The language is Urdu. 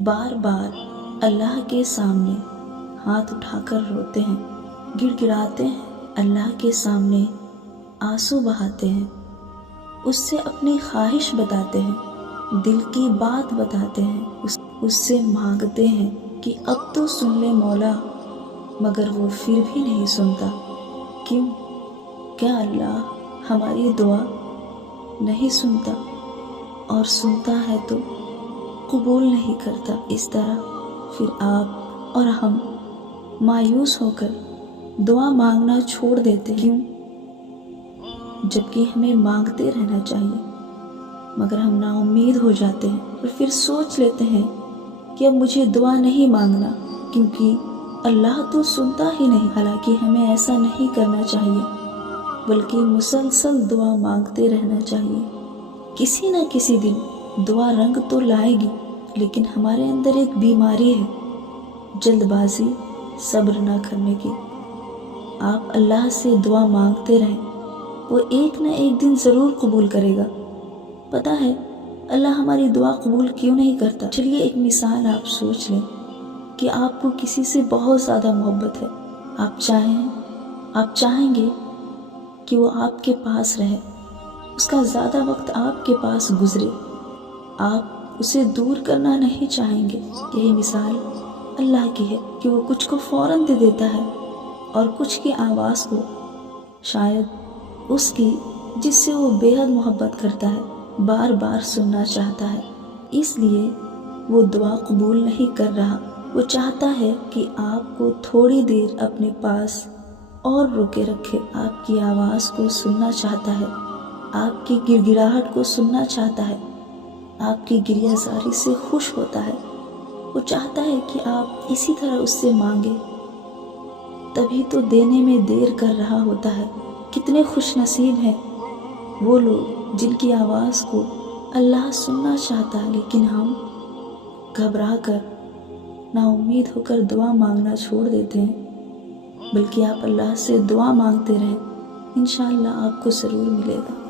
بار بار اللہ کے سامنے ہاتھ اٹھا کر روتے ہیں، گڑ گڑاتے ہیں، اللہ کے سامنے آنسو بہاتے ہیں، اس سے اپنی خواہش بتاتے ہیں، دل کی بات بتاتے ہیں، اس سے مانگتے ہیں کہ اب تو سن لے مولا، مگر وہ پھر بھی نہیں سنتا۔ کیوں؟ کیا اللہ ہماری دعا نہیں سنتا؟ اور سنتا ہے تو قبول نہیں کرتا؟ اس طرح پھر آپ اور ہم مایوس ہو کر دعا مانگنا چھوڑ دیتے ہیں۔ کیوں؟ جبکہ ہمیں مانگتے رہنا چاہیے، مگر ہم نا امید ہو جاتے ہیں اور پھر سوچ لیتے ہیں کہ اب مجھے دعا نہیں مانگنا کیونکہ اللہ تو سنتا ہی نہیں۔ حالانکہ ہمیں ایسا نہیں کرنا چاہیے، بلکہ مسلسل دعا مانگتے رہنا چاہیے۔ کسی نہ کسی دن دعا رنگ تو لائے گی، لیکن ہمارے اندر ایک بیماری ہے، جلد بازی، صبر نہ کرنے کی۔ آپ اللہ سے دعا مانگتے رہیں، وہ ایک نہ ایک دن ضرور قبول کرے گا۔ پتہ ہے اللہ ہماری دعا قبول کیوں نہیں کرتا؟ چلیے ایک مثال آپ سوچ لیں کہ آپ کو کسی سے بہت زیادہ محبت ہے، آپ چاہیں گے کہ وہ آپ کے پاس رہے، اس کا زیادہ وقت آپ کے پاس گزرے، آپ اسے دور کرنا نہیں چاہیں گے۔ یہی مثال اللہ کی ہے کہ وہ کچھ کو فوراً دے دیتا ہے اور کچھ کی آواز کو شاید اس کی جس سے وہ بے حد محبت کرتا ہے بار بار سننا چاہتا ہے، اس لیے وہ دعا قبول نہیں کر رہا۔ وہ چاہتا ہے کہ آپ کو تھوڑی دیر اپنے پاس اور روکے رکھے، آپ کی آواز کو سننا چاہتا ہے، آپ کی گڑ گڑاہٹ کو سننا چاہتا ہے، آپ کی گریہ زاری سے خوش ہوتا ہے۔ وہ چاہتا ہے کہ آپ اسی طرح اس سے مانگے، تبھی تو دینے میں دیر کر رہا ہوتا ہے۔ کتنے خوش نصیب ہیں وہ لوگ جن کی آواز کو اللہ سننا چاہتا ہے، لیکن ہم گھبرا کر، نا امید ہو کر دعا مانگنا چھوڑ دیتے ہیں۔ بلکہ آپ اللہ سے دعا مانگتے رہیں، انشاءاللہ آپ کو ضرور ملے گا۔